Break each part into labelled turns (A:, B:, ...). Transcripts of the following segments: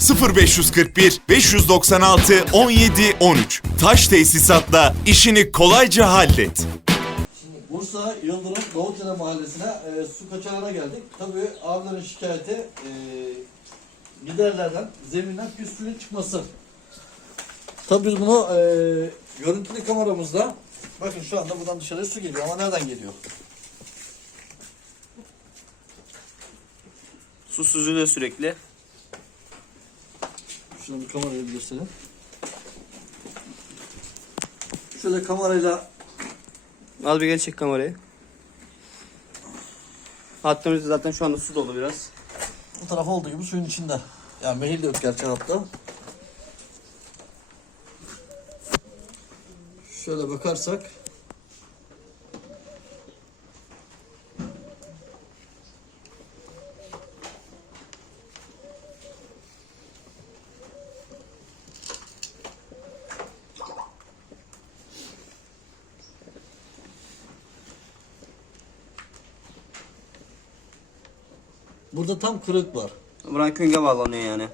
A: 0541 596 17 13. Taş tesisatla işini kolayca hallet.
B: Bursa Yıldırım Davutdere Mahallesi'ne e, su kaçağına geldik. Tabii abilerin şikayeti e, giderlerden, zeminden pis suyun çıkması. Tabii biz bunu e, görüntülü kameramızda bakın şu anda buradan dışarıya su geliyor ama nereden geliyor?
C: Su süzülüyor sürekli.
B: Şunu bir kameraya bir göstereyim. Şöyle kamerayla
C: Az bir geri çek kamerayı. Hattımız zaten şu anda su dolu biraz.
B: bu taraf olduğu gibi suyun içinde. Yani mehil de yok gerçi hatta. Şöyle bakarsak Burada tam kırık var.
C: Buranın künge bağlanıyor yani.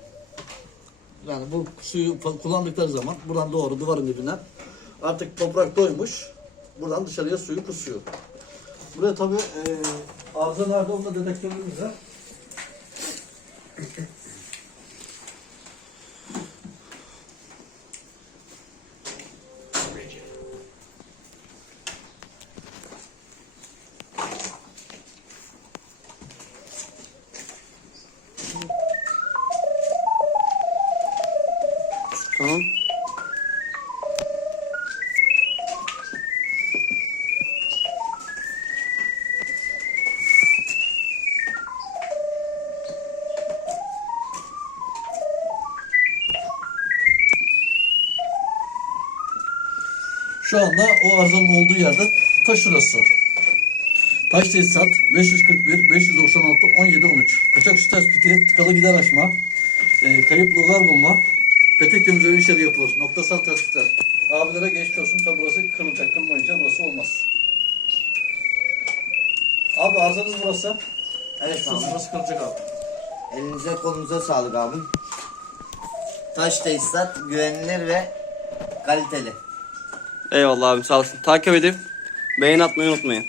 B: Yani bu suyu kullandıkları zaman buradan doğru duvarın dibinden artık toprak doymuş. Buradan dışarıya suyu kusuyor. Buraya tabi e, arıza nerede onu da dedektörümüz var.
C: Tamam.
B: Şu anda o arızanın olduğu yerde taş şurası. Taş tesisat 541 596 17 13. Kaçak su tespiti, tıkalı gider açma, e, kayıp logar bulma, petek temizleme işleri yapılır. Noktasal tespitler. Abilere geçmiş olsun. Tabi burası kırılacak. Kırılmayınca burası olmaz. Abi arızanız burası.
D: Evet
B: Şu
D: abi.
B: burası kırılacak abi.
D: Elinize kolunuza sağlık abi. Taş tesisat güvenilir ve kaliteli.
C: Eyvallah abi sağ olasın. Takip edip beğeni atmayı unutmayın.